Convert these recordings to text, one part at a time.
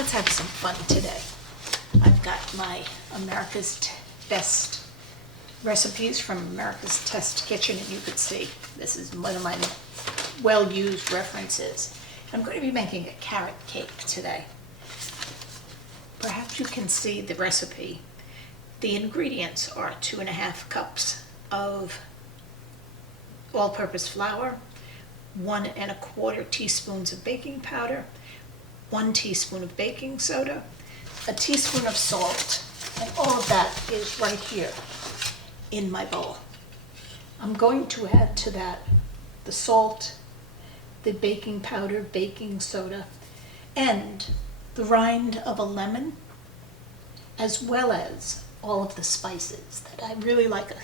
Let's have some fun today. I've got my America's Best recipes from America's Test Kitchen, and you could see this is one of my well-used references. I'm going to be making a carrot cake today. Perhaps you can see the recipe. The ingredients are 2.5 cups of all-purpose flour, 1¼ teaspoons of baking powder, 1 teaspoon of baking soda, a teaspoon of salt, and all of that is right here in my bowl. I'm going to add to that the salt, the baking powder, baking soda, and the rind of a lemon, as well as all of the spices. That I really like a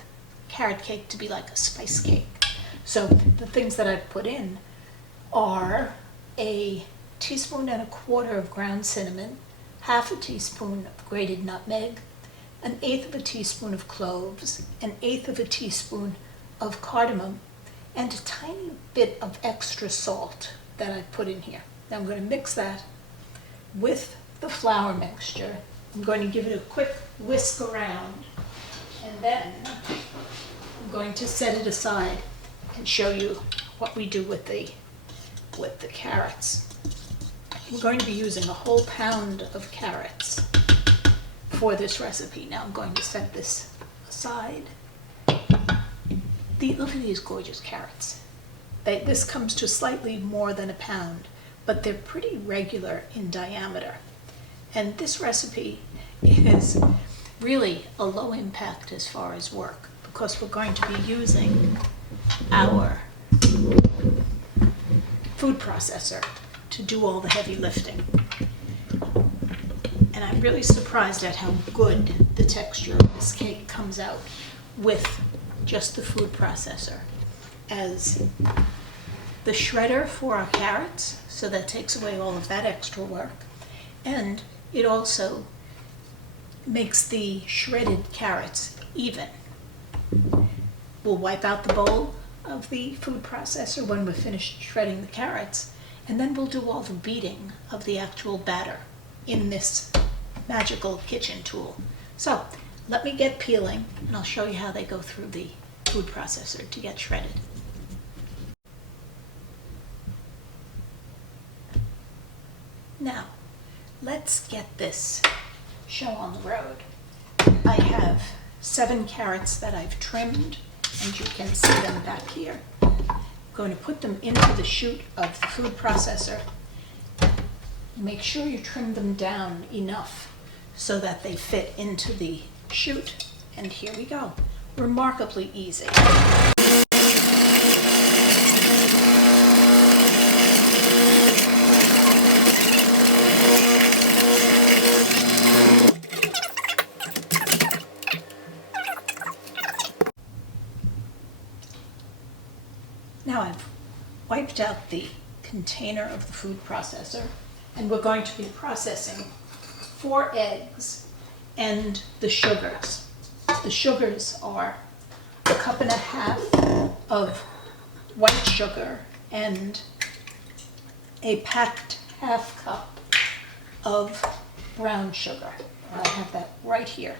carrot cake to be like a spice cake. So the things that I've put in are a 1¼ teaspoon of ground cinnamon, 1/2 teaspoon of grated nutmeg, 1/8 teaspoon of cloves, 1/8 teaspoon of cardamom, and a tiny bit of extra salt that I put in here. Now I'm going to mix that with the flour mixture. I'm going to give it a quick whisk around, and then I'm going to set it aside and show you what we do with the carrots. We're going to be using a whole pound of carrots for this recipe. Now I'm going to set this aside. Look at these gorgeous carrots. This comes to slightly more than a pound, but they're pretty regular in diameter. And this recipe is really a low impact as far as work, because we're going to be using our food processor to do all the heavy lifting. And I'm really surprised at how good the texture of this cake comes out with just the food processor as the shredder for our carrots, so that takes away all of that extra work. And it also makes the shredded carrots even. We'll wipe out the bowl of the food processor when we're finished shredding the carrots, and then we'll do all the beating of the actual batter in this magical kitchen tool. So let me get peeling, and I'll show you how they go through the food processor to get shredded. Now, let's get this show on the road. I have 7 carrots that I've trimmed, and you can see them back here. I'm going to put them into the chute of the food processor. Make sure you trim them down enough so that they fit into the chute. And here we go. Remarkably easy. Now I've wiped out the container of the food processor, and we're going to be processing 4 eggs and the sugars. The sugars are 1.5 cups of white sugar and a packed 1/2 cup of brown sugar. I have that right here.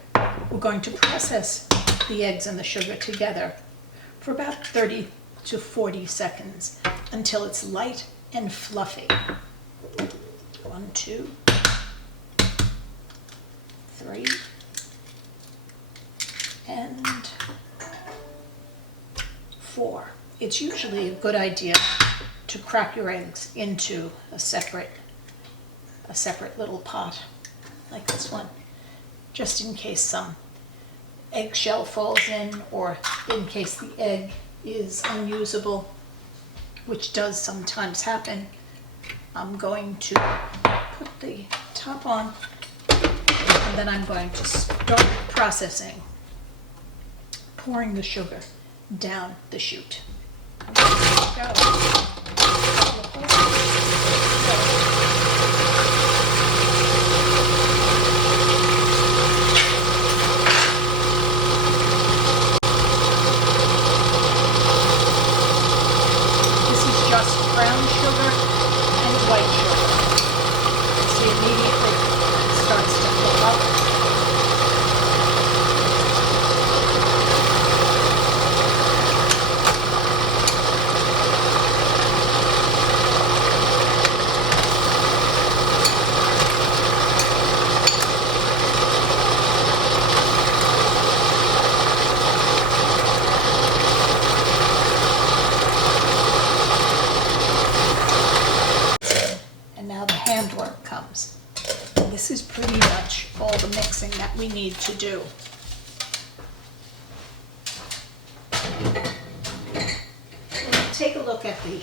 We're going to process the eggs and the sugar together for about 30 to 40 seconds until it's light and fluffy. 1, 2, 3, and 4. It's usually a good idea to crack your eggs into a separate little pot like this one, just in case some eggshell falls in, or in case the egg is unusable, which does sometimes happen. I'm going to put the top on, and then I'm going to start processing, pouring the sugar down the chute. There we go. Brown sugar and white sugar. See, immediately handwork comes. And this is pretty much all the mixing that we need to do. Take a look at the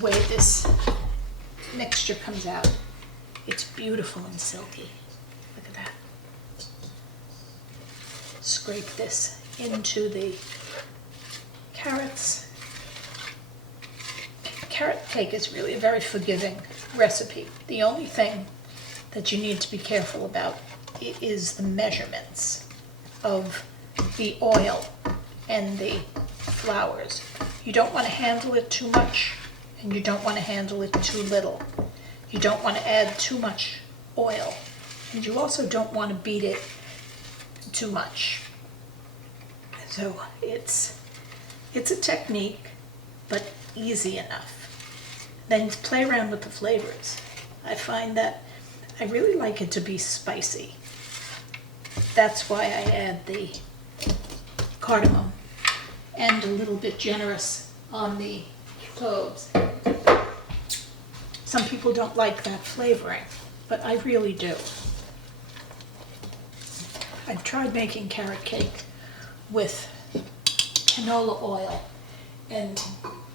way this mixture comes out. It's beautiful and silky. Look at that. Scrape this into the carrots. Carrot cake is really a very forgiving recipe. The only thing that you need to be careful about is the measurements of the oil and the flours. You don't want to handle it too much, and you don't want to handle it too little. You don't want to add too much oil, and you also don't want to beat it too much. So it's a technique, but easy enough. Then play around with the flavors. I find that I really like it to be spicy. That's why I add the cardamom and a little bit generous on the cloves. Some people don't like that flavoring, but I really do. I've tried making carrot cake with canola oil, and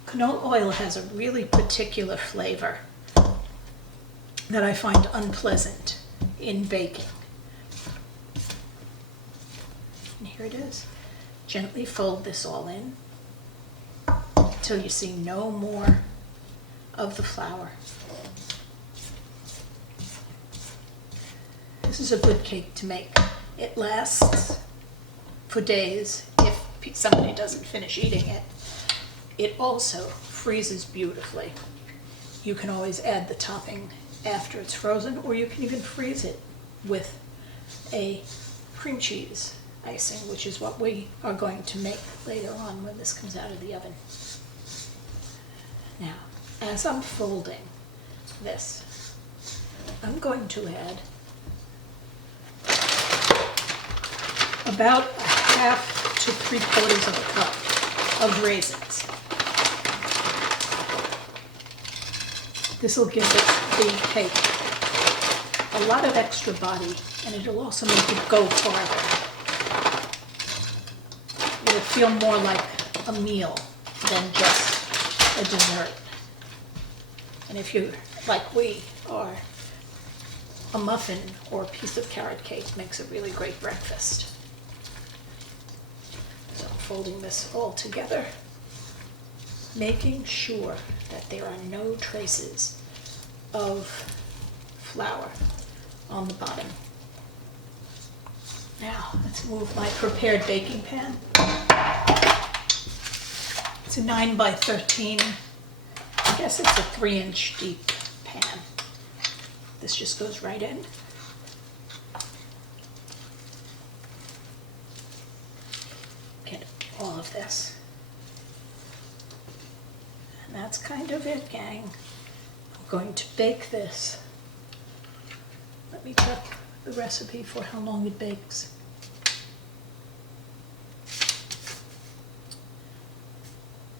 canola oil has a really particular flavor that I find unpleasant in baking. And here it is. Gently fold this all in until you see no more of the flour. This is a good cake to make. It lasts for days if somebody doesn't finish eating it. It also freezes beautifully. You can always add the topping after it's frozen, or you can even freeze it with a cream cheese icing, which is what we are going to make later on when this comes out of the oven. Now, as I'm folding this, I'm going to add about a half to 3/4 of a cup of raisins. This will give the cake a lot of extra body, and it'll also make it go farther. It'll feel more like a meal than just a dessert. And if you, like we are, a muffin or a piece of carrot cake makes a really great breakfast. So I'm folding this all together, making sure that there are no traces of flour on the bottom. Now, let's move my prepared baking pan. It's a 9 by 13. I guess it's a 3-inch deep pan. This just goes right in. Get all of this. And that's kind of it, gang. I'm going to bake this. Let me check the recipe for how long it bakes.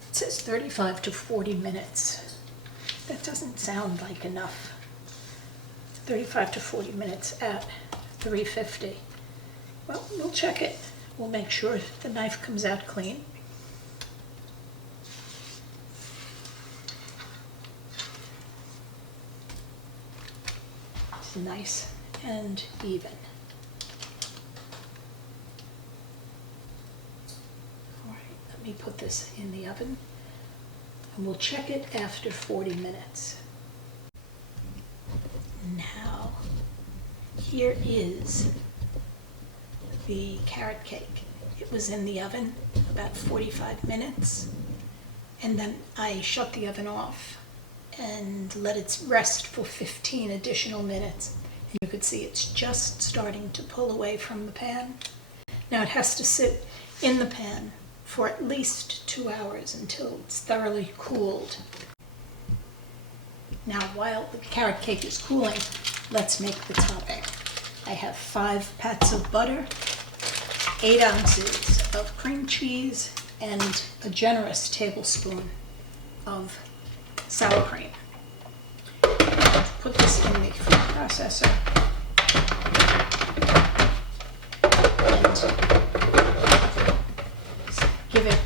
It says 35 to 40 minutes. That doesn't sound like enough. 35 to 40 minutes at 350. Well, we'll check it. We'll make sure the knife comes out clean. It's nice and even. All right, let me put this in the oven, and we'll check it after 40 minutes. Now, here is the carrot cake. It was in the oven about 45 minutes, and then I shut the oven off and let it rest for 15 additional minutes. And you could see it's just starting to pull away from the pan. Now it has to sit in the pan for at least 2 hours until it's thoroughly cooled. Now while the carrot cake is cooling, let's make the topping. I have 5 pats of butter, 8 ounces of cream cheese, and a generous tablespoon of sour cream. put this in the food processor and give it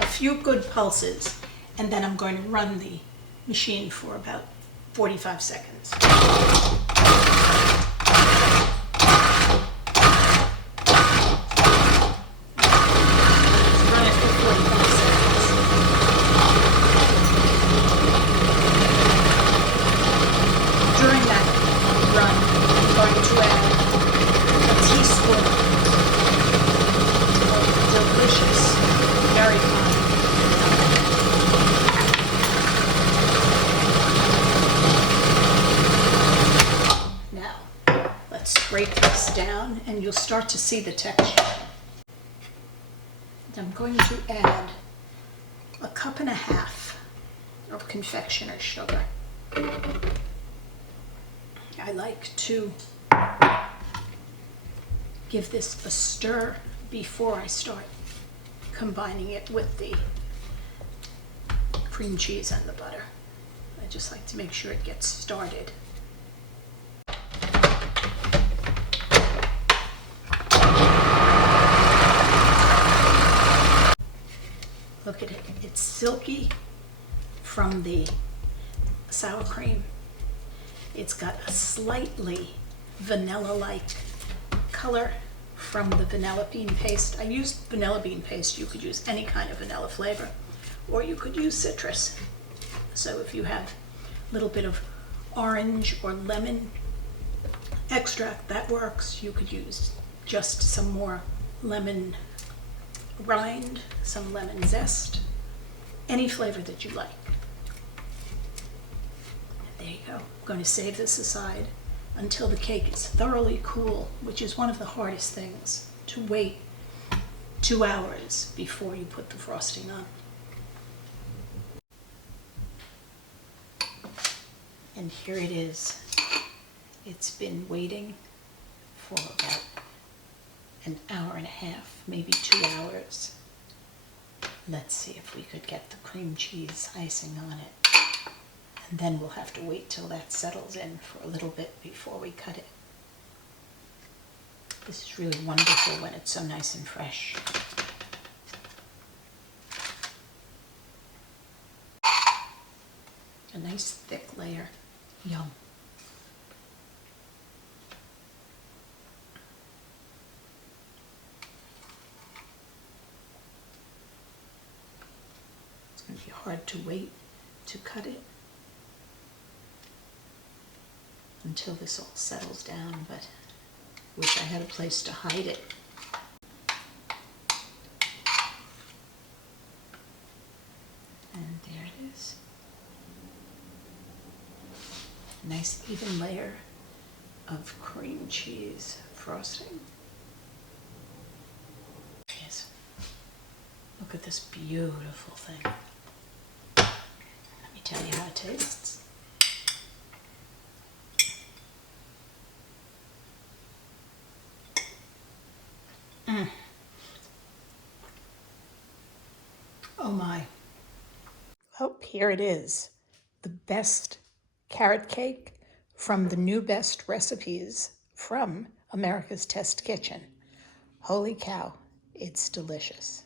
a few good pulses, and then I'm going to run the machine for about 45 seconds. During that run, I'm going to add a teaspoon of delicious, very fine. Now, let's scrape this down and you'll start to see the texture. I'm going to add a cup and a half of confectioner's sugar. I like to give this a stir before I start combining it with the cream cheese and the butter. I just like to make sure it gets started. Look at it, it's silky from the sour cream. It's got a slightly vanilla-like color from the vanilla bean paste. I used vanilla bean paste. You could use any kind of vanilla flavor, or you could use citrus. So if you have a little bit of orange or lemon extract, that works. You could use just some more lemon rind, some lemon zest, any flavor that you like. There you go. I'm going to save this aside until the cake is thoroughly cool, which is one of the hardest things, to wait 2 hours before you put the frosting on. And here it is. It's been waiting for about an hour and a half, maybe 2 hours. Let's see if we could get the cream cheese icing on it. And then we'll have to wait till that settles in for a little bit before we cut it. This is really wonderful when it's so nice and fresh. A nice thick layer. Yum. It's going to be hard to wait to cut it until this all settles down, but wish I had a place to hide it. And there it is. Nice even layer of cream cheese frosting. Yes. Look at this beautiful thing. Let me tell you how it tastes. Oh my. Oh, here it is. The best carrot cake from the new best recipes from America's Test Kitchen. Holy cow, it's delicious.